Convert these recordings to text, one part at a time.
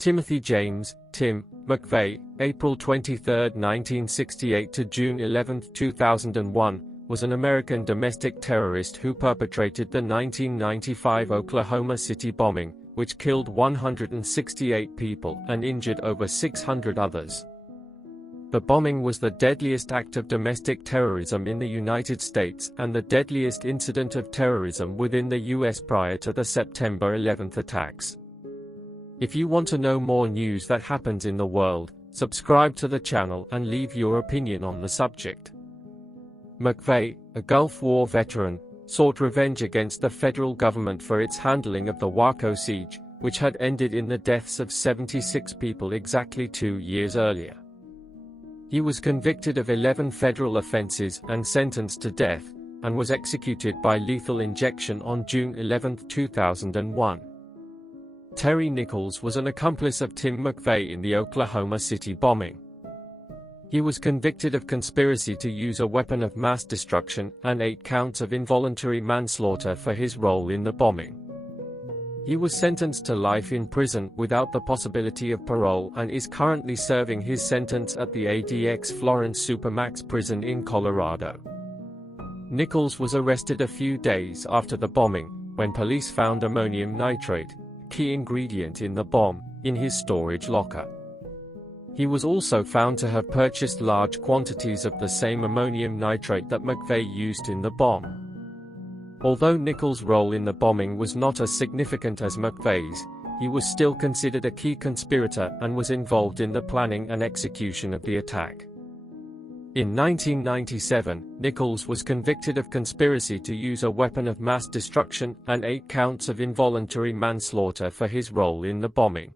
Timothy James, Tim, McVeigh, April 23, 1968 to June 11, 2001, was an American domestic terrorist who perpetrated the 1995 Oklahoma City bombing, which killed 168 people and injured over 600 others. The bombing was the deadliest act of domestic terrorism in the United States and the deadliest incident of terrorism within the U.S. prior to the September 11 attacks. If you want to know more news that happens in the world, subscribe to the channel and leave your opinion on the subject. McVeigh, a Gulf War veteran, sought revenge against the federal government for its handling of the Waco siege, which had ended in the deaths of 76 people exactly 2 years earlier. He was convicted of 11 federal offenses and sentenced to death, and was executed by lethal injection on June 11, 2001. Terry Nichols was an accomplice of Tim McVeigh in the Oklahoma City bombing. He was convicted of conspiracy to use a weapon of mass destruction and 8 counts of involuntary manslaughter for his role in the bombing. He was sentenced to life in prison without the possibility of parole and is currently serving his sentence at the ADX Florence Supermax prison in Colorado. Nichols was arrested a few days after the bombing, when police found ammonium nitrate, key ingredient in the bomb, in his storage locker. He was also found to have purchased large quantities of the same ammonium nitrate that McVeigh used in the bomb. Although Nichols' role in the bombing was not as significant as McVeigh's, he was still considered a key conspirator and was involved in the planning and execution of the attack. In 1997, Nichols was convicted of conspiracy to use a weapon of mass destruction and 8 counts of involuntary manslaughter for his role in the bombing.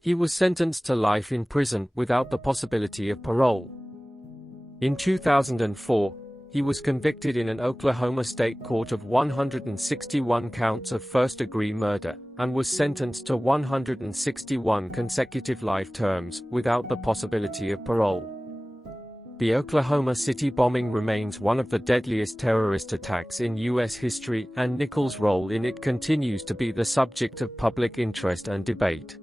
He was sentenced to life in prison without the possibility of parole. In 2004, he was convicted in an Oklahoma state court of 161 counts of first-degree murder, and was sentenced to 161 consecutive life terms without the possibility of parole. The Oklahoma City bombing remains one of the deadliest terrorist attacks in U.S. history, and Nichols' role in it continues to be the subject of public interest and debate.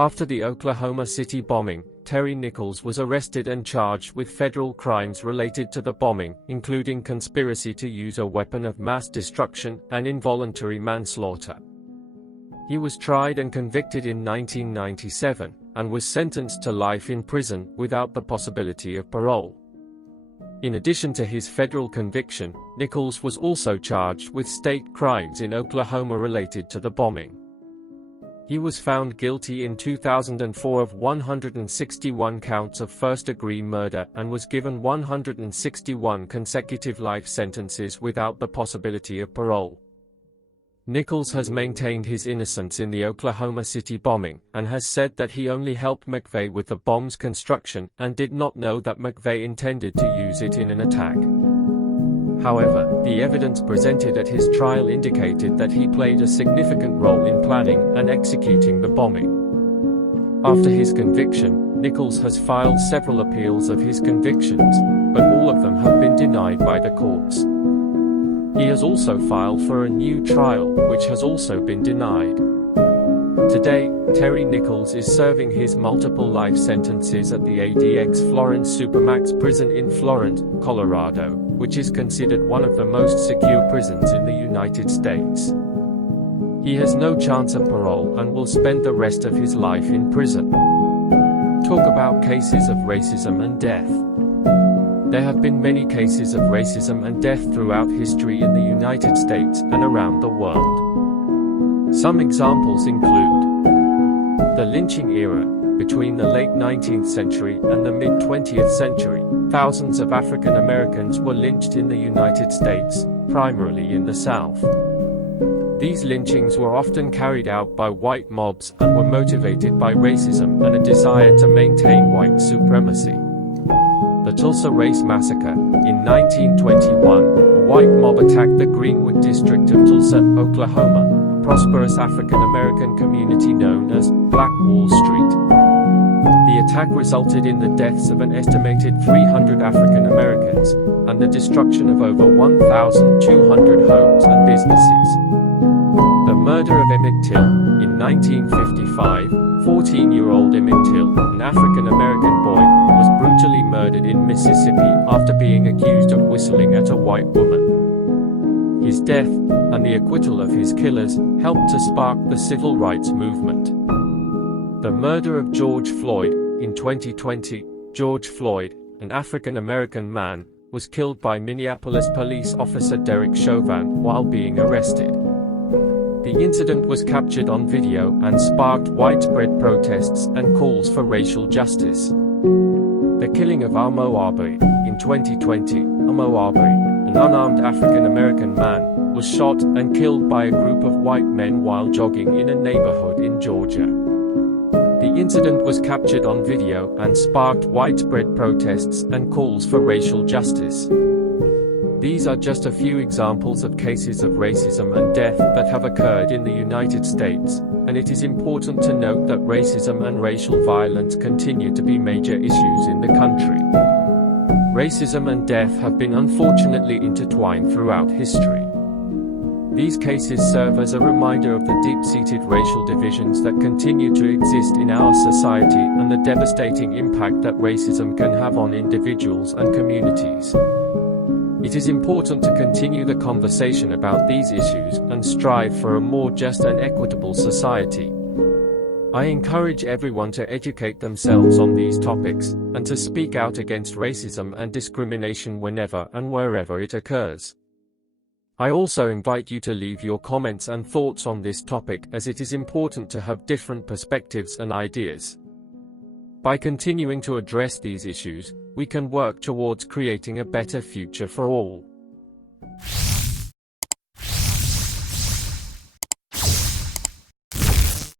After the Oklahoma City bombing, Terry Nichols was arrested and charged with federal crimes related to the bombing, including conspiracy to use a weapon of mass destruction and involuntary manslaughter. He was tried and convicted in 1997, and was sentenced to life in prison without the possibility of parole. In addition to his federal conviction, Nichols was also charged with state crimes in Oklahoma related to the bombing. He was found guilty in 2004 of 161 counts of first-degree murder and was given 161 consecutive life sentences without the possibility of parole. Nichols has maintained his innocence in the Oklahoma City bombing, and has said that he only helped McVeigh with the bomb's construction and did not know that McVeigh intended to use it in an attack. However, the evidence presented at his trial indicated that he played a significant role in planning and executing the bombing. After his conviction, Nichols has filed several appeals of his convictions, but all of them have been denied by the courts. He has also filed for a new trial, which has also been denied. Today, Terry Nichols is serving his multiple life sentences at the ADX Florence Supermax prison in Florence, Colorado, which is considered one of the most secure prisons in the United States. He has no chance of parole and will spend the rest of his life in prison. Talk about cases of racism and death. There have been many cases of racism and death throughout history in the United States and around the world. Some examples include the lynching era. Between the late 19th century and the mid-20th century, thousands of African Americans were lynched in the United States, primarily in the South. These lynchings were often carried out by white mobs and were motivated by racism and a desire to maintain white supremacy. The Tulsa Race Massacre. In 1921, a white mob attacked the Greenwood district of Tulsa, Oklahoma, a prosperous African American community known as Black Wall Street. The attack resulted in the deaths of an estimated 300 African Americans, and the destruction of over 1,200 homes and businesses. The murder of Emmett Till. In 1955, 14-year-old Emmett Till, an African-American boy, was brutally murdered in Mississippi after being accused of whistling at a white woman. His death, and the acquittal of his killers, helped to spark the civil rights movement. The murder of George Floyd. In 2020, George Floyd, an African-American man, was killed by Minneapolis police officer Derek Chauvin while being arrested. The incident was captured on video and sparked widespread protests and calls for racial justice. The killing of Ahmaud Arbery. In 2020, Ahmaud Arbery, an unarmed African-American man, was shot and killed by a group of white men while jogging in a neighborhood in Georgia. The incident was captured on video and sparked widespread protests and calls for racial justice. These are just a few examples of cases of racism and death that have occurred in the United States, and it is important to note that racism and racial violence continue to be major issues in the country. Racism and death have been unfortunately intertwined throughout history. These cases serve as a reminder of the deep-seated racial divisions that continue to exist in our society and the devastating impact that racism can have on individuals and communities. It is important to continue the conversation about these issues and strive for a more just and equitable society. I encourage everyone to educate themselves on these topics, and to speak out against racism and discrimination whenever and wherever it occurs. I also invite you to leave your comments and thoughts on this topic, as it is important to have different perspectives and ideas. By continuing to address these issues, we can work towards creating a better future for all.